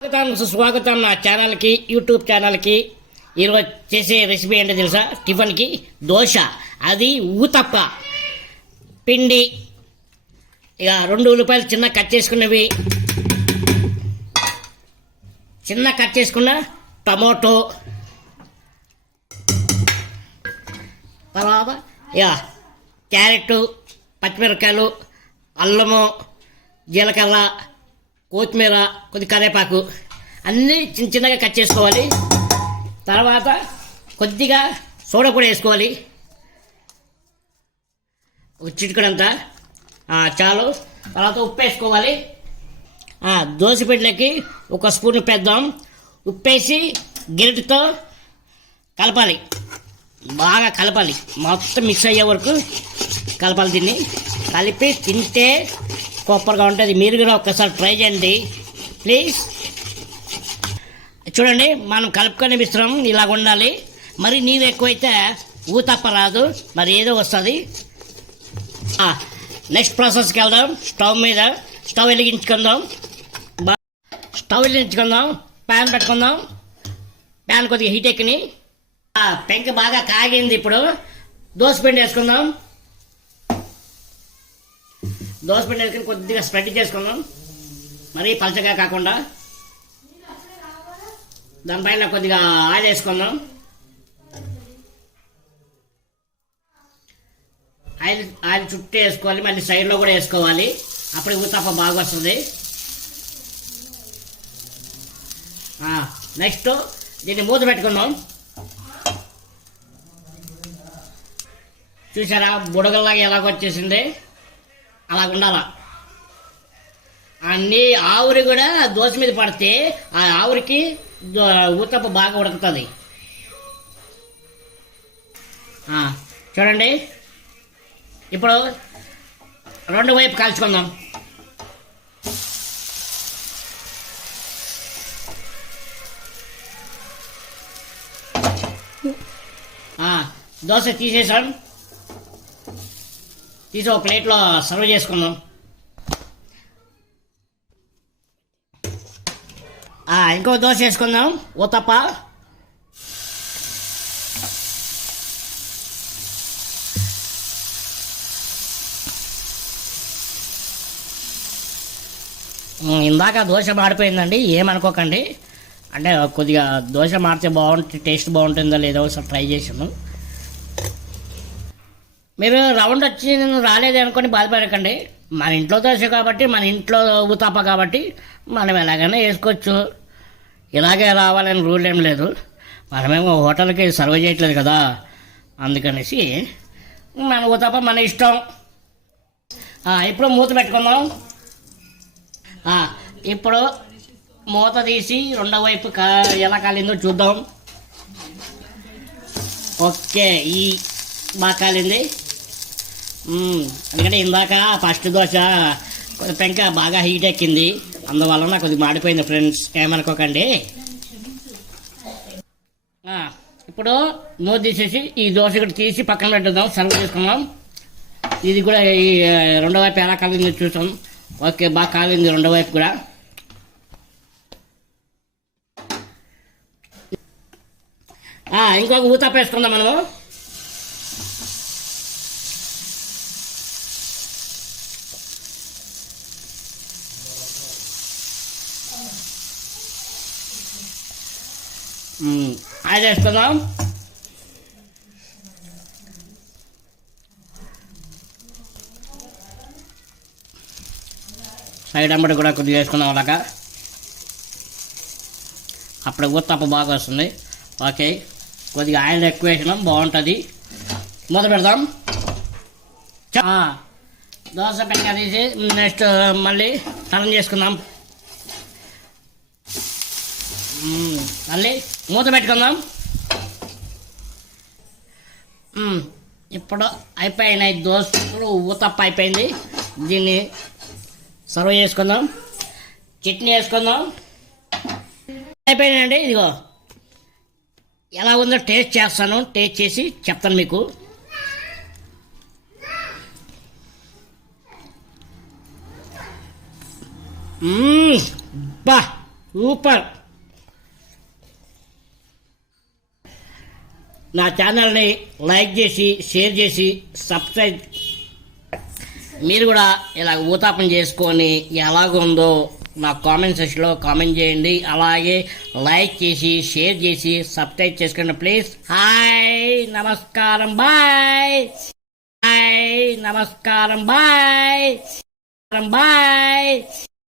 సుస్వాగతం నా ఛానల్కి, యూట్యూబ్ ఛానల్కి. ఈరోజు చేసే రెసిపీ ఏంటో తెలుసా? టిఫిన్కి దోశ, అది ఊతప్ప పిండి. ఇక 2 ఉల్లిపాయలు చిన్న కట్ చేసుకున్న టమోటో, తర్వాత ఇక క్యారెట్, పచ్చిమిరపకాయలు, అల్లము, జీలకర్ర, కొత్తిమీర, కొద్ది కరివేపాకు అన్నీ చిన్నగా కట్ చేసుకోవాలి. తర్వాత కొద్దిగా సోడా కూడా వేసుకోవాలి, ఒక చిటికడంతా చాలు. తర్వాత ఉప్పు వేసుకోవాలి. దోశపిండిలోకి 1 స్పూన్ పెద్దాం. ఉప్పేసి గిరిటితో కలపాలి, బాగా కలపాలి, మొత్తం మిక్స్ అయ్యే వరకు కలపాలి. దీన్ని కలిపి తింటే సూపర్గా ఉంటుంది. మీరు కూడా ఒక్కసారి ట్రై చేయండి ప్లీజ్. చూడండి, మనం కలుపుకొని మిశ్రమం ఇలాగ ఉండాలి. మరి నీరు ఎక్కువైతే ఊతప్ప రాదు, మరి ఏదో వస్తుంది. నెక్స్ట్ ప్రాసెస్కి వెళ్దాం. స్టవ్ వెలిగించుకుందాం. ప్యాన్ పెట్టుకుందాం. ప్యాన్ కొద్దిగా హీట్ ఎక్కిని, పెంక బాగా కాగింది. ఇప్పుడు దోసపిండి వేసుకుందాం. దోసపిండి వేసుకుని కొద్దిగా స్ప్రెడ్ చేసుకుందాం, మరీ పలచగా కాకుండా. దానిపైన కొద్దిగా ఆయిల్ వేసుకుందాం. ఆయిల్ చుట్టూ వేసుకోవాలి, మళ్ళీ సైడ్లో కూడా వేసుకోవాలి. అప్పుడు ఊతప్ప బాగా వస్తుంది. నెక్స్ట్ దీన్ని మూత పెట్టుకుందాం. చూసారా బుడగల్లాగా ఎలాగొచ్చేసింది? అలాగ ఉండాల. అన్ని ఆవిరి కూడా దోశ మీద పడితే ఆ ఆవిరికి ఊతప్ప బాగా ఉడుకుతుంది. చూడండి, ఇప్పుడు 2 వైపు కాల్చుకుందాం. దోశ తీసేసాం. తీసి ఒక ప్లేట్లో సర్వ్ చేసుకుందాం. ఇంకో దోశ వేసుకుందాం, ఊతప్ప. ఇందాక దోశ మాడిపోయిందండి, ఏమనుకోకండి. అంటే కొద్దిగా దోశ మాడితే టేస్ట్ బాగుంటుందో లేదో ఒకసారి ట్రై చేసాను. మీరు రౌండ్ వచ్చి రాలేదు అనుకొని బాధపడకండి. మన ఇంట్లో దోశ కాబట్టి, మన ఇంట్లో ఊతప్ప కాబట్టి మనం ఎలాగైనా వేసుకోవచ్చు. ఇలాగే రావాలని రూల్ ఏం లేదు. మనమేమో హోటల్కి సర్వ్ చేయట్లేదు కదా, అందుకనేసి మన ఊతప్ప మన ఇష్టం. ఇప్పుడు మూత పెట్టుకుందాం. ఇప్పుడు మూత తీసి 2వ వైపు ఎలా కాలిందో చూద్దాం. ఓకే, ఈ బాగా కాలింది. ఎందుకంటే ఇందాక ఫస్ట్ దోశ పెంక బాగా హీట్ ఎక్కింది, అందువలన కొద్దిగా మాడిపోయింది ఫ్రెండ్స్, ఏమనుకోకండి. ఇప్పుడు మూత తీసేసి ఈ దోశ కూడా తీసి పక్కన పెట్టుదాం, సర్వ్ చేసుకుందాం. ఇది కూడా ఈ 2వ వైపు ఎలా కాలిందో చూసాం. ఓకే, బాగా కాలింది 2వ వైపు కూడా. ఇంకొక ఊతప్ప వేసుకుందాం మనము. ఆయిల్ వేసుకుందాం. సైడ్ అంబడి కూడా కొద్దిగా వేసుకుందాం అలాగా, అప్పుడు ఊతప్ప బాగా వస్తుంది. ఓకే, కొద్దిగా ఆయిల్ ఎక్కువ వేసినాం, బాగుంటుంది. మూత పెడదాం. దోశ పెంక తీసి నెక్స్ట్ మళ్ళీ టర్న్ చేసుకుందాం. మళ్ళీ మూత పెట్టుకుందాం. ఇప్పుడు అయిపోయినాయి దోశలు, ఊతప్ప అయిపోయింది. దీన్ని సర్వ్ చేసుకుందాం. చట్నీ వేసుకుందాం. అయిపోయినాయండి. ఇదిగో ఎలా ఉందో టేస్ట్ చేస్తాను, టేస్ట్ చేసి చెప్తాను మీకు. బా సూపర్. నా ఛానల్ని లైక్ చేసి షేర్ చేసి సబ్స్క్రైబ్, మీరు కూడా ఇలా ఊతాపం చేసుకొని ఎలాగుందో నా కామెంట్ సెక్షన్లో కామెంట్ చేయండి. అలాగే లైక్ చేసి షేర్ చేసి సబ్స్క్రైబ్ చేసుకోండి ప్లీజ్. హాయ్ నమస్కారం బాయ్. హాయ్ నమస్కారం బాయ్. బాయ్.